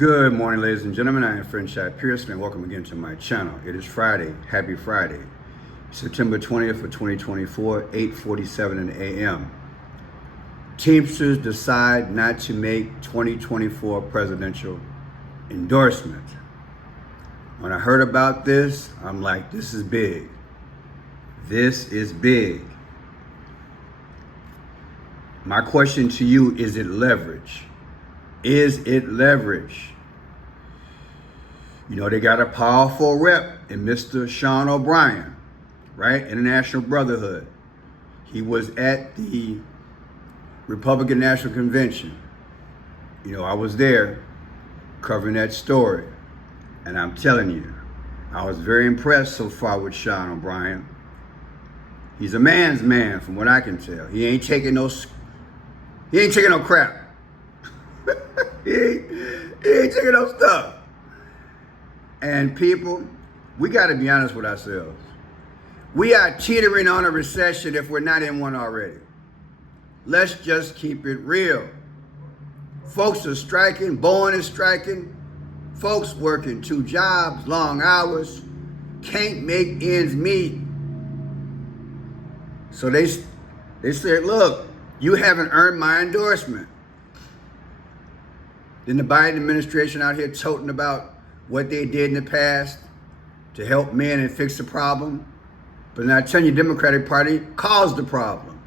Good morning, ladies and gentlemen. I am Friendship Pearson, and welcome again to my channel. It is Friday. Happy Friday. September 20th of 2024, 8:47 in the a.m. Teamsters decide not to make 2024 presidential endorsement. When I heard about this, I'm like, this is big. This is big. My question to you, is it leverage? Is it leverage? You know, they got a powerful rep in Mr. Sean O'Brien, right? International Brotherhood. He was at the Republican National Convention. You know, I was there covering that story. And I'm telling you, I was very impressed so far with Sean O'Brien. He's a man's man from what I can tell. He ain't taking no crap. he ain't taking no stuff. And people, we got to be honest with ourselves. We are teetering on a recession if we're not in one already. Let's just keep it real. Folks are striking. Boeing is striking. Folks working 2 jobs, long hours, can't make ends meet. So they said, look, you haven't earned my endorsement. Then the Biden administration out here toting about what they did in the past to help men and fix the problem. But now I tell you, Democratic Party caused the problem.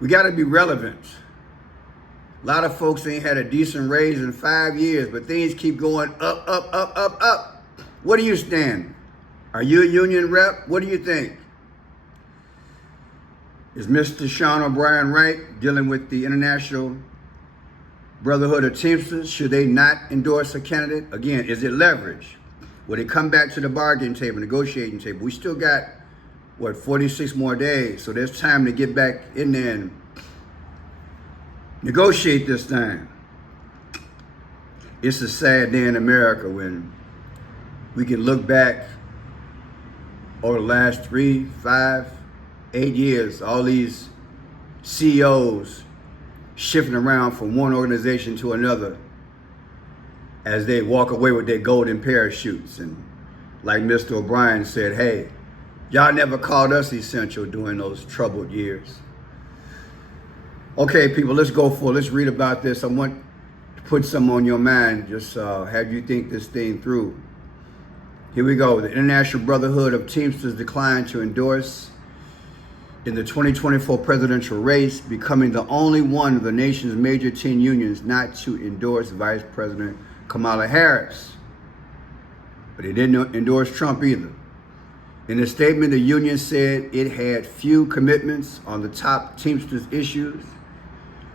We got to be relevant. A lot of folks ain't had a decent raise in 5 years, but things keep going up, up, up, up, up. What do you stand? Are you a union rep? What do you think? Is Mr. Sean O'Brien right dealing with the International Brotherhood of Teamsters? Should they not endorse a candidate? Again, is it leverage? Will they come back to the bargaining table, negotiating table? We still got, 46 more days. So there's time to get back in there and negotiate this thing. It's a sad day in America when we can look back over the last 3, 5, 8 years, all these CEOs shifting around from one organization to another as they walk away with their golden parachutes. And like Mr. O'Brien said, hey, y'all never called us essential during those troubled years. Okay, people, let's go for it. Let's read about this. I want to put some on your mind, just have you think this thing through. Here we go. The International Brotherhood of Teamsters declined to endorse in the 2024 presidential race, becoming the only one of the nation's major 10 unions not to endorse Vice President Kamala Harris. But it didn't endorse Trump either. In a statement, the union said it had few commitments on the top Teamsters issues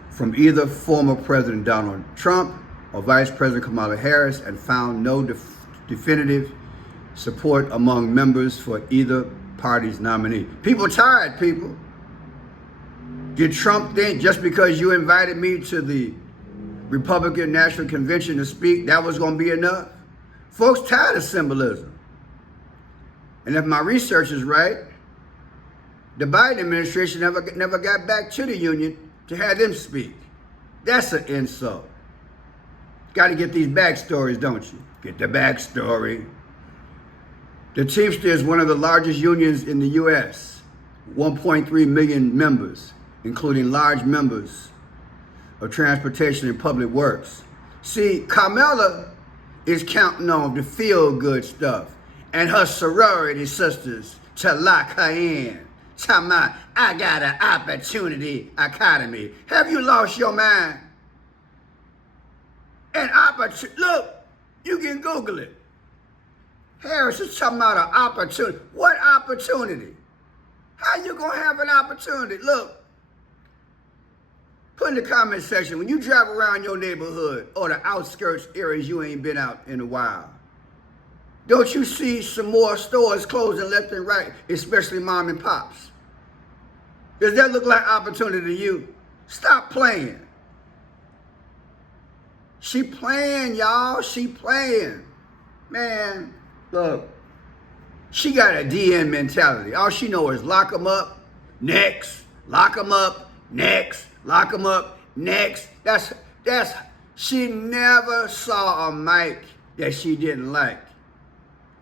from either former President Donald Trump or Vice President Kamala Harris, and found no definitive support among members for either party's nominee. People tired, people. Did Trump think just because you invited me to the Republican National Convention to speak, that was going to be enough? Folks tired of symbolism. And if my research is right, the Biden administration never got back to the union to have them speak. That's an insult. Got to get these backstories, don't you? Get the backstory. The Teamsters is one of the largest unions in the U.S., 1.3 million members, including large members of transportation and public works. See, Kamala is counting on the feel-good stuff and her sorority sisters to lock her in. Talking about, I got an opportunity economy. Have you lost your mind? Look, you can Google it. Harris is talking about an opportunity. What opportunity? How you gonna have an opportunity? Look, put in the comment section, when you drive around your neighborhood or the outskirts areas you ain't been out in a while, don't you see some more stores closing left and right, especially mom and pops? Does that look like opportunity to you? Stop playing. She playing, y'all. She playing. Man, look, she got a DN mentality. All she know is lock them up, next, lock them up, next, lock them up, next. That's She never saw a mic that she didn't like,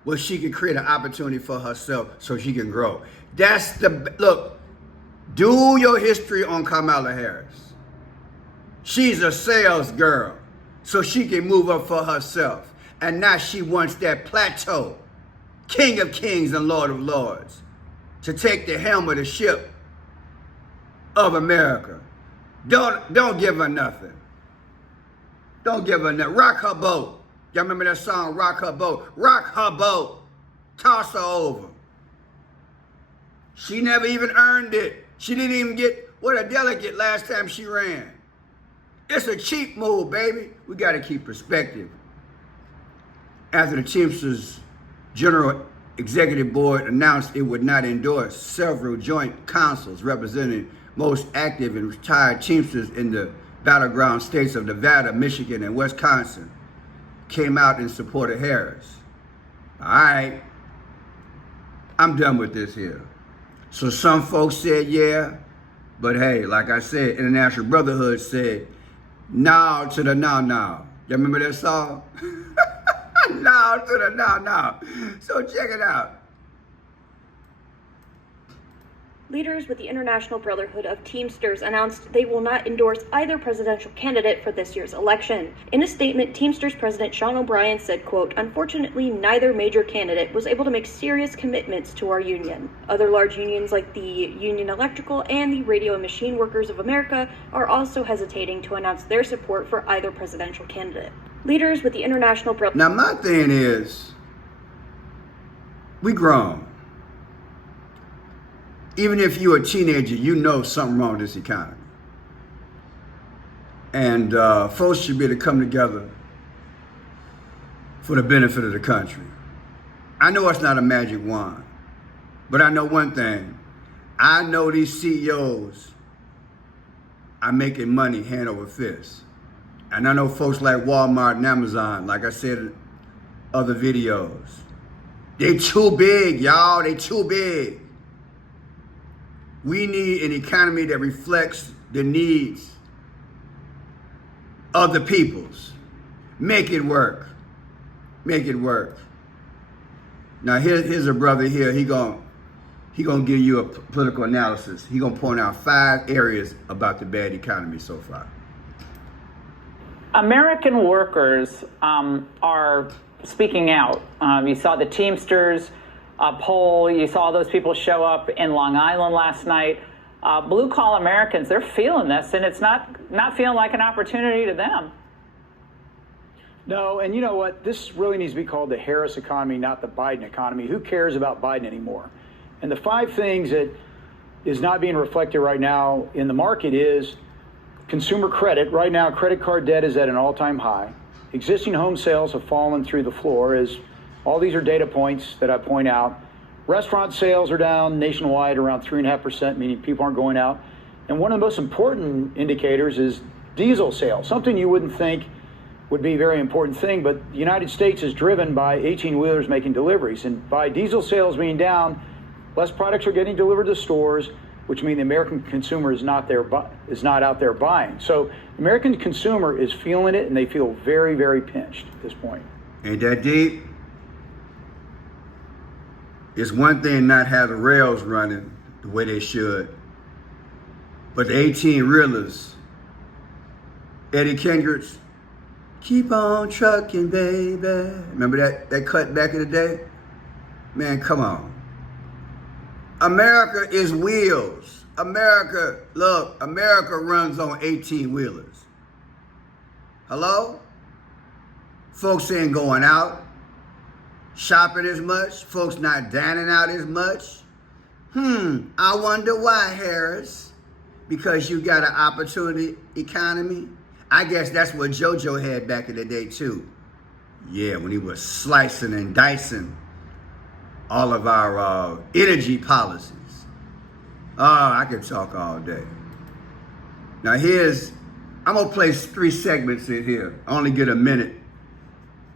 where she could create an opportunity for herself so she can grow. That's the, look, do your history on Kamala Harris. She's a sales girl, so she can move up for herself. And now she wants that plateau, King of Kings and Lord of Lords, to take the helm of the ship of America. Don't give her nothing. Don't give her nothing. Rock her boat. Y'all remember that song, Rock Her Boat? Rock her boat. Toss her over. She never even earned it. She didn't even get what a delegate last time she ran. It's a cheap move, baby. We got to keep perspective. After the Teamsters General Executive Board announced it would not endorse several joint councils representing most active and retired Teamsters in the battleground states of Nevada, Michigan, and Wisconsin, came out in support of Harris. All right, I'm done with this here. So some folks said yeah, but hey, like I said, International Brotherhood said now to the now. Y'all remember that song? Now to the now. So check it out. Leaders with the International Brotherhood of Teamsters announced they will not endorse either presidential candidate for this year's election. In a statement, Teamsters President Sean O'Brien said, quote, "Unfortunately, neither major candidate was able to make serious commitments to our union. Other large unions like the Union Electrical and the Radio and Machine Workers of America are also hesitating to announce their support for either presidential candidate." Leaders with the International Brotherhood... Now my thing is, we grown. Even if you're a teenager, you know something wrong with this economy. And folks should be able to come together for the benefit of the country. I know it's not a magic wand, but I know one thing. I know these CEOs are making money hand over fist. And I know folks like Walmart and Amazon, like I said in other videos, they too big, y'all, they too big. We need an economy that reflects the needs of the peoples. Make it work. Make it work. Now here's a brother here. He gonna give you a political analysis. He gonna point out 5 areas about the bad economy so far. American workers are speaking out. You saw the Teamsters poll. You saw those people show up in Long Island last night. Blue-collar Americans, they're feeling this, and it's not feeling like an opportunity to them. No, and you know what? This really needs to be called the Harris economy, not the Biden economy. Who cares about Biden anymore? And the 5 things that is not being reflected right now in the market is consumer credit. Right now, credit card debt is at an all-time high. Existing home sales have fallen through the floor. As all these are data points that I point out. Restaurant sales are down nationwide around 3.5%, meaning people aren't going out. And one of the most important indicators is diesel sales, something you wouldn't think would be a very important thing, but the United States is driven by 18-wheelers making deliveries. And by diesel sales being down, less products are getting delivered to stores, which means the American consumer is not out there buying. So the American consumer is feeling it, and they feel very, very pinched at this point. Ain't that deep? It's one thing not have the rails running the way they should, but the 18-reelers, Eddie Kendricks, keep on trucking, baby. Remember that cut back in the day? Man, come on. America is wheels. America runs on 18-wheelers. Hello? Folks ain't going out, shopping as much. Folks not dining out as much. I wonder why, Harris. Because you got an opportunity economy? I guess that's what JoJo had back in the day too. Yeah, when he was slicing and dicing all of our energy policies. Oh, I could talk all day. Now I'm gonna place 3 segments in here. I only get a minute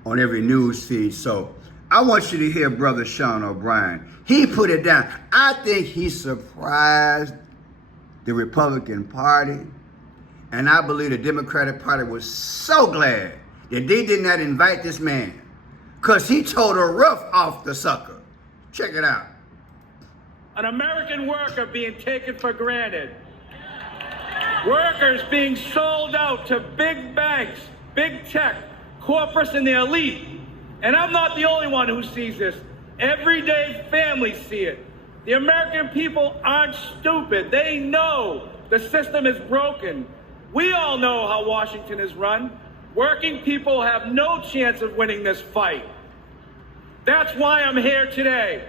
on every news feed, so I want you to hear Brother Sean O'Brien. He put it down. I think he surprised the Republican Party And I believe the Democratic Party was so glad that they did not invite this man, because he told a rough off the sucker. Check it out. An American worker being taken for granted. Workers being sold out to big banks, big tech, corporates, and the elite. And I'm not the only one who sees this. Everyday families see it. The American people aren't stupid. They know the system is broken. We all know how Washington is run. Working people have no chance of winning this fight. That's why I'm here today.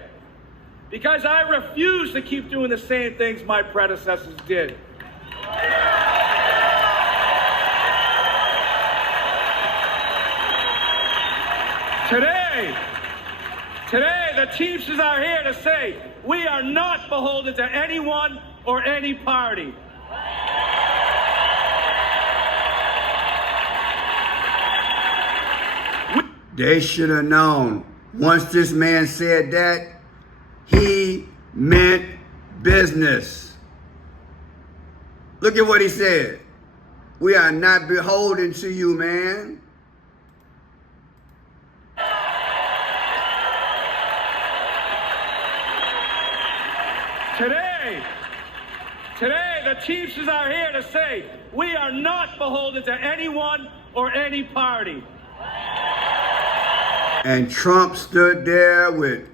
Because I refuse to keep doing the same things my predecessors did. Today, the Teamsters are here to say we are not beholden to anyone or any party. They should have known. Once this man said that, he meant business. Look at what he said. We are not beholden to you, man. Today, the Teamsters are here to say we are not beholden to anyone or any party. And Trump stood there with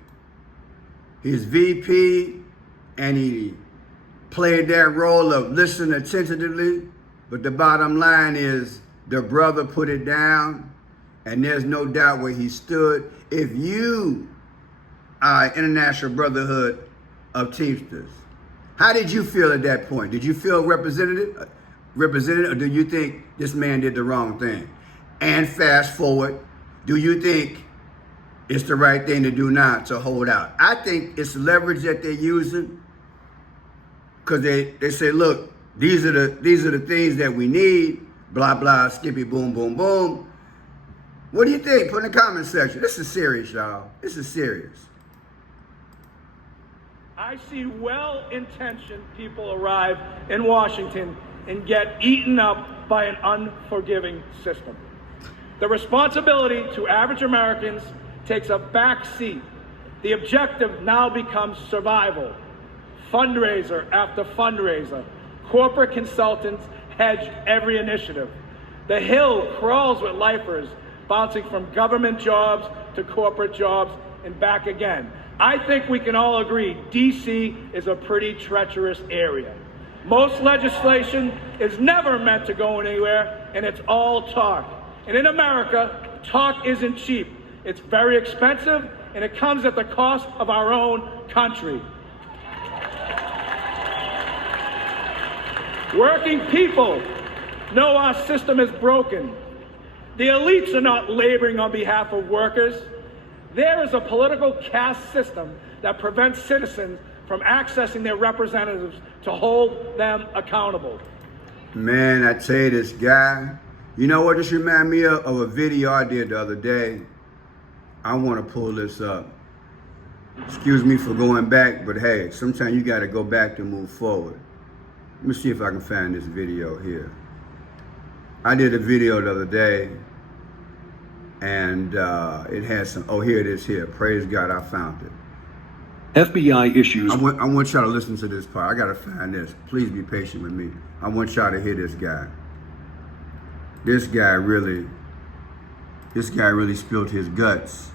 his VP, and he played that role of listen attentively. But the bottom line is the brother put it down, and there's no doubt where he stood. If you are International Brotherhood of Teamsters, how did you feel at that point? Did you feel represented, or do you think this man did the wrong thing? And fast forward, do you think it's the right thing to do now to hold out? I think it's leverage that they're using, because they say, look, these are the things that we need, blah, blah, skippy, boom, boom, boom. What do you think? Put in the comment section. This is serious, y'all. This is serious. I see well-intentioned people arrive in Washington and get eaten up by an unforgiving system. The responsibility to average Americans takes a back seat. The objective now becomes survival. Fundraiser after fundraiser. Corporate consultants hedge every initiative. The Hill crawls with lifers, bouncing from government jobs to corporate jobs and back again. I think we can all agree D.C. is a pretty treacherous area. Most legislation is never meant to go anywhere, and it's all talk. And in America, talk isn't cheap. It's very expensive, and it comes at the cost of our own country. Working people know our system is broken. The elites are not laboring on behalf of workers. There is a political caste system that prevents citizens from accessing their representatives to hold them accountable. Man, I tell you, this guy, you know what this reminds me of? Of a video I did the other day. I want to pull this up. Excuse me for going back, but hey, sometimes you got to go back to move forward. Let me see if I can find this video here. I did a video the other day, and it has some, oh, here it is here. Praise God, I found it. FBI issues. I want y'all to listen to this part. I got to find this. Please be patient with me. I want y'all to hear this guy. This guy really spilled his guts.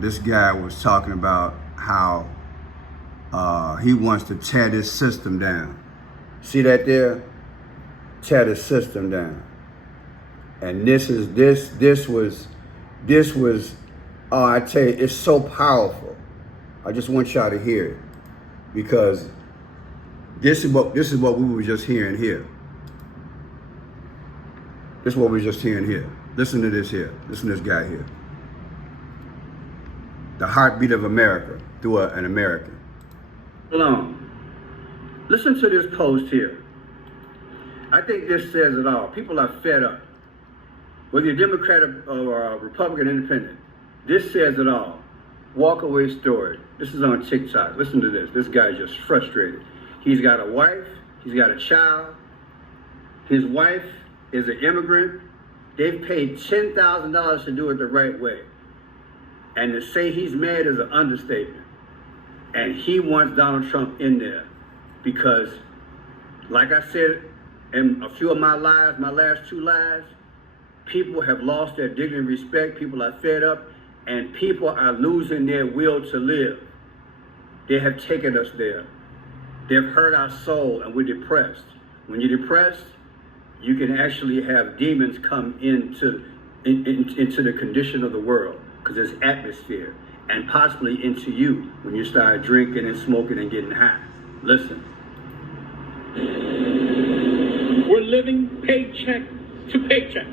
This guy was talking about how he wants to tear this system down. See that there? Tear the system down. And this was, oh, I tell you, it's so powerful. I just want y'all to hear it, because this is what we were just hearing here. This is what we were just hearing here. Listen to this here. Listen to this guy here. The heartbeat of America through an American. Listen to this post here. I think this says it all. People are fed up. Whether you're Democrat or Republican, Independent, this says it all. Walkaway story. This is on TikTok. Listen to this. This guy's just frustrated. He's got a wife He's got a child. His wife is an immigrant. They've paid $10,000 to do it the right way. And to say he's mad is an understatement. And he wants Donald Trump in there because, like I said in a few of my lives, my last two lives, people have lost their dignity and respect. People are fed up, and people are losing their will to live. They have taken us there. They've hurt our soul, and we're depressed. When you're depressed, you can actually have demons come into the condition of the world, because there's atmosphere, and possibly into you when you start drinking and smoking and getting high. Listen. We're living paycheck to paycheck.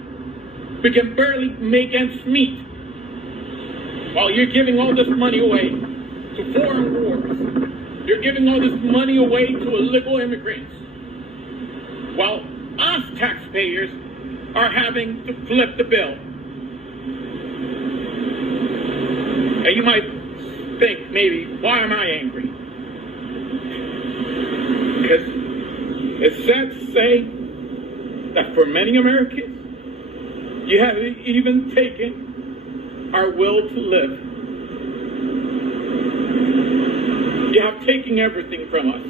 We can barely make ends meet. While you're giving all this money away to foreign wars, you're giving all this money away to illegal immigrants. While us taxpayers are having to flip the bill. And you might think, maybe, why am I angry? Because it's sad to say that for many Americans, you haven't even taken our will to live. You have taken everything from us.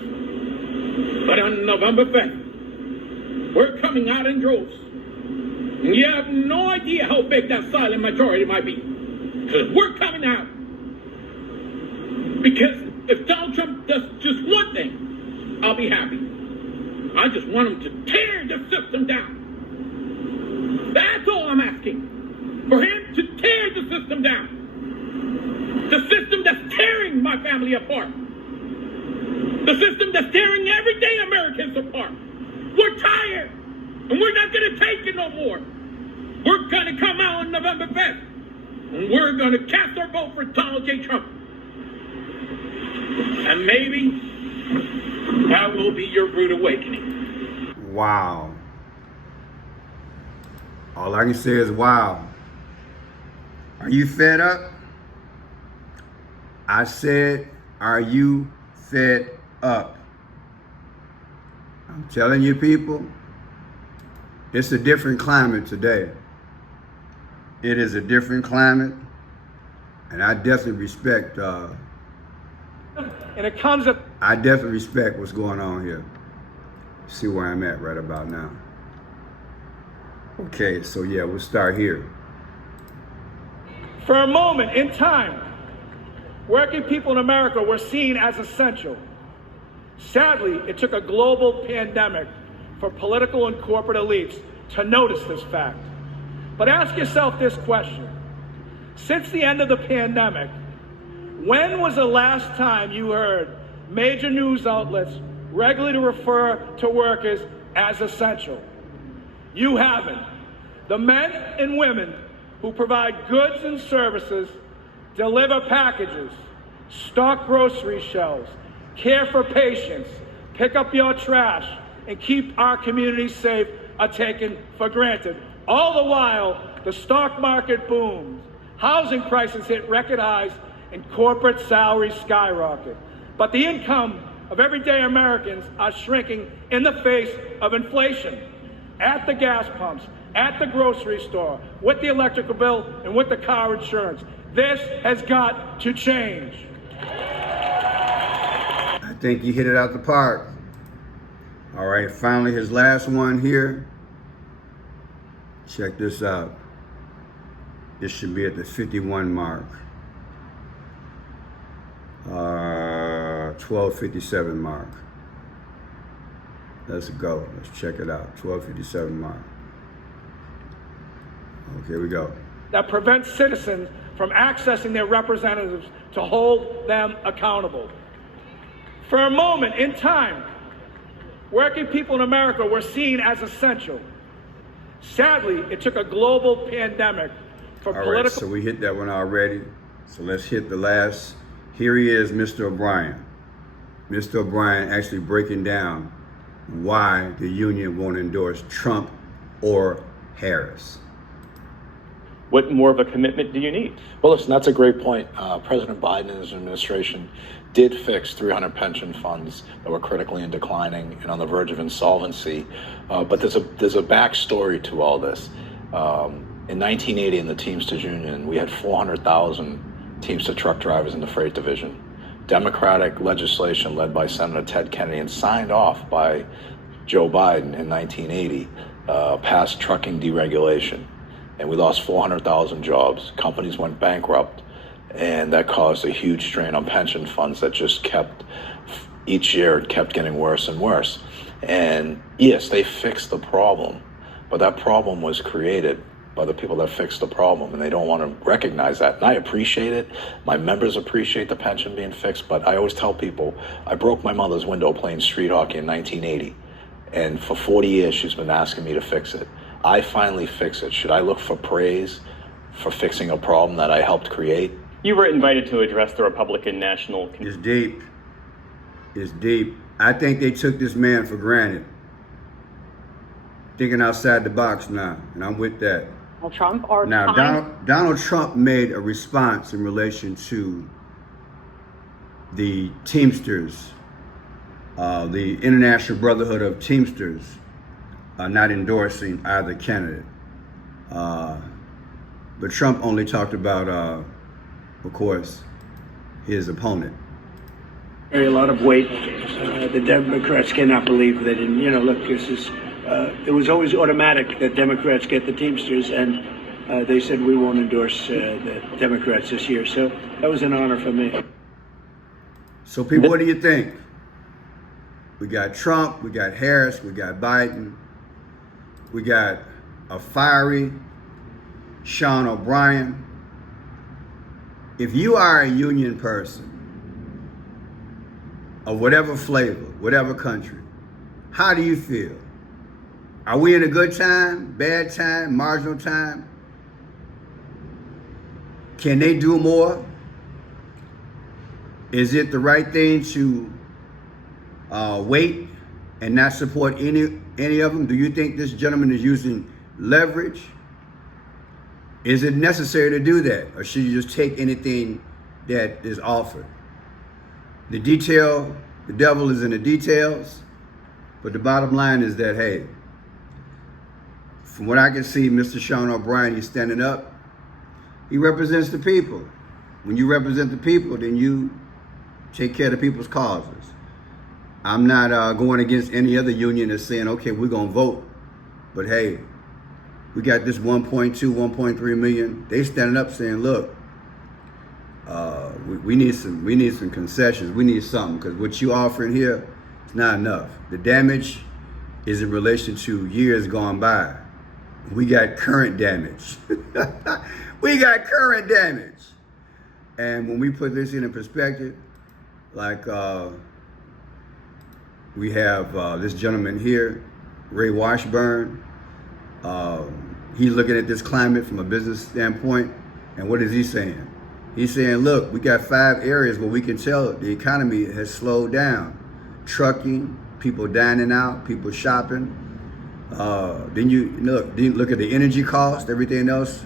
But on November 5th, we're coming out in droves. And you have no idea how big that silent majority might be. Because we're coming out. Because if Donald Trump does just one thing, I'll be happy. I just want him to tear the system down. That's all I'm asking. For him to tear the system down. The system that's tearing my family apart. The system that's tearing everyday Americans apart. We're tired. And we're not going to take it no more. We're going to come out on November 5th. And we're going to cast our vote for Donald J. Trump. And maybe that will be your rude awakening. Wow. All I can say is wow. Are you fed up? I said, are you fed up? I'm telling you people, it's a different climate today. It is a different climate, and I definitely respect And it comes up. I definitely respect what's going on here. See where I'm at right about now. Okay, so yeah, we'll start here. For a moment in time, working people in America were seen as essential. Sadly, it took a global pandemic for political and corporate elites to notice this fact. But ask yourself this question. Since the end of the pandemic, when was the last time you heard major news outlets regularly refer to workers as essential? You haven't. The men and women who provide goods and services, deliver packages, stock grocery shelves, care for patients, pick up your trash, and keep our communities safe are taken for granted. All the while, the stock market booms, housing prices hit record highs, and corporate salaries skyrocket. But the income of everyday Americans are shrinking in the face of inflation. At the gas pumps, at the grocery store, with the electrical bill, and with the car insurance. This has got to change. I think you hit it out the park. All right, finally his last one here. Check this out. This should be at the 51 mark. 1257 mark. Let's go. Let's check it out. 1257 mark. Okay, here we go. That prevents citizens from accessing their representatives to hold them accountable. For a moment in time, working people in America were seen as essential. Sadly, it took a global pandemic for All political... right, so we hit that one already. So let's hit the last. Here he is, Mr. O'Brien. Mr. O'Brien actually breaking down why the union won't endorse Trump or Harris. What more of a commitment do you need? Well, listen, that's a great point. President Biden and his administration did fix 300 pension funds that were critically in declining and on the verge of insolvency. But there's a backstory to all this. In 1980, in the Teamsters Union, we had 400,000 Teamster truck drivers in the freight division. Democratic legislation led by Senator Ted Kennedy and signed off by Joe Biden in 1980 passed trucking deregulation. And we lost 400,000 jobs. Companies went bankrupt, and that caused a huge strain on pension funds that just kept, each year it kept getting worse and worse. And yes, they fixed the problem, but that problem was created by the people that fixed the problem, and they don't want to recognize that. And I appreciate it. My members appreciate the pension being fixed, but I always tell people, I broke my mother's window playing street hockey in 1980, and for 40 years she's been asking me to fix it. I finally fix it. Should I look for praise for fixing a problem that I helped create? You were invited to address the Republican National... It's deep. It's deep. I think they took this man for granted. Thinking outside the box now, and I'm with that. Trump or now, Donald Trump made a response in relation to the Teamsters, the International Brotherhood of Teamsters, not endorsing either candidate. But Trump only talked about, of course, his opponent. A lot of weight. The Democrats cannot believe that. And look, this is. It was always automatic that Democrats get the Teamsters, and they said we won't endorse the Democrats this year. So that was an honor for me. So, people, what do you think? We got Trump, we got Harris, we got Biden, we got a fiery Sean O'Brien. If you are a union person of whatever flavor, whatever country, how do you feel? Are we in a good time, bad time, marginal time? Can they do more? Is it the right thing to wait and not support any of them? Do you think this gentleman is using leverage? Is it necessary to do that? Or should you just take anything that is offered? The devil is in the details, but the bottom line is that, hey, from what I can see, Mr. Sean O'Brien, he's standing up. He represents the people. When you represent the people, then you take care of the people's causes. I'm not going against any other union that's saying, okay, we're going to vote. But hey, we got this 1.2, 1.3 million. They standing up saying, look, we need some concessions. We need something, because what you offering here is not enough. The damage is in relation to years gone by. We got current damage. We got current damage. And when we put this in perspective, like we have this gentleman here, Ray Washburn. He's looking at this climate from a business standpoint. And what is he saying? He's saying, look, we got 5 areas where we can tell the economy has slowed down. Trucking, people dining out, people shopping. Then you look at the energy cost, everything else.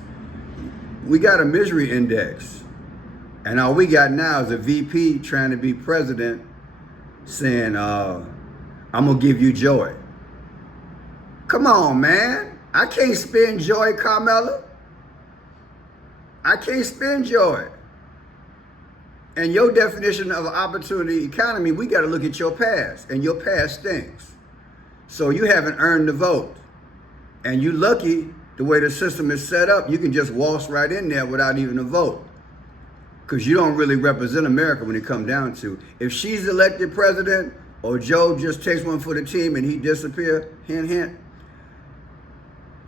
We got a misery index. And all we got now is a VP trying to be president saying, I'm going to give you joy. Come on, man. I can't spend joy, Carmela. I can't spend joy. And your definition of opportunity economy, we got to look at your past, and your past stinks. So you haven't earned the vote. And you lucky the way the system is set up, you can just waltz right in there without even a vote. Because you don't really represent America when it comes down to. If she's elected president, or Joe just takes one for the team and he disappear, hint, hint.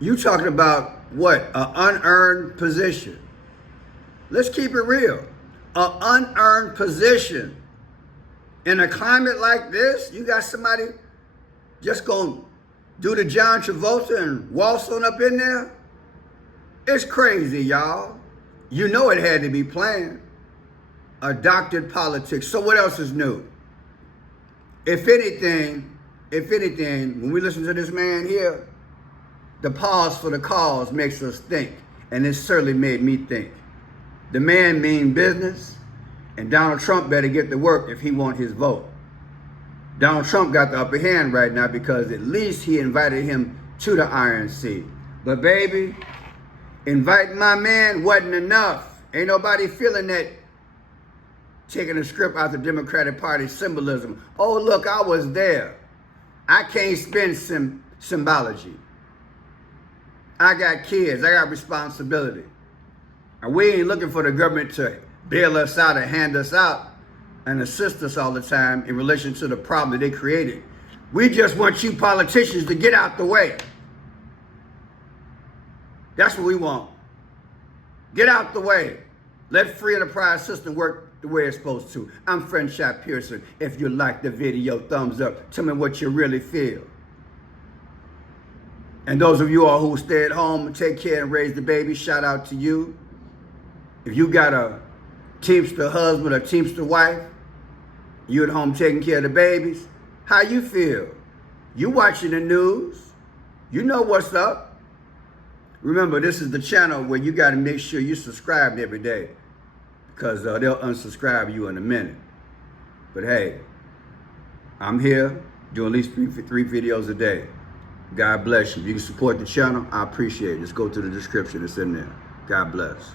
You talking about what? An unearned position. Let's keep it real. An unearned position. In a climate like this, you got somebody just gonna do the John Travolta and waltz on up in there? It's crazy, y'all. You know it had to be planned. Adopted politics. So what else is new? If anything, when we listen to this man here, the pause for the cause makes us think. And it certainly made me think. The man mean business. And Donald Trump better get to work if he wants his vote. Donald Trump got the upper hand right now because at least he invited him to the Iron Sea. But baby, inviting my man wasn't enough. Ain't nobody feeling that taking a script out the Democratic Party symbolism. Oh, look, I was there. I can't spend symbology. I got kids. I got responsibility. And we ain't looking for the government to bail us out and hand us out and assist us all the time in relation to the problem that they created. We just want you politicians to get out the way. That's what we want. Get out the way. Let free enterprise system work the way it's supposed to. I'm Friendship Pearson. If you like the video, thumbs up. Tell me what you really feel. And those of you all who stay at home and take care and raise the baby, shout out to you. If you got a Teamster husband or Teamster wife, you at home taking care of the babies, how you feel? You watching the news. You know what's up. Remember, this is the channel where you got to make sure you subscribe every day because they'll unsubscribe you in a minute. But hey, I'm here doing at least three videos a day. God bless you. If you can support the channel, I appreciate it. Just go to the description. It's in there. God bless.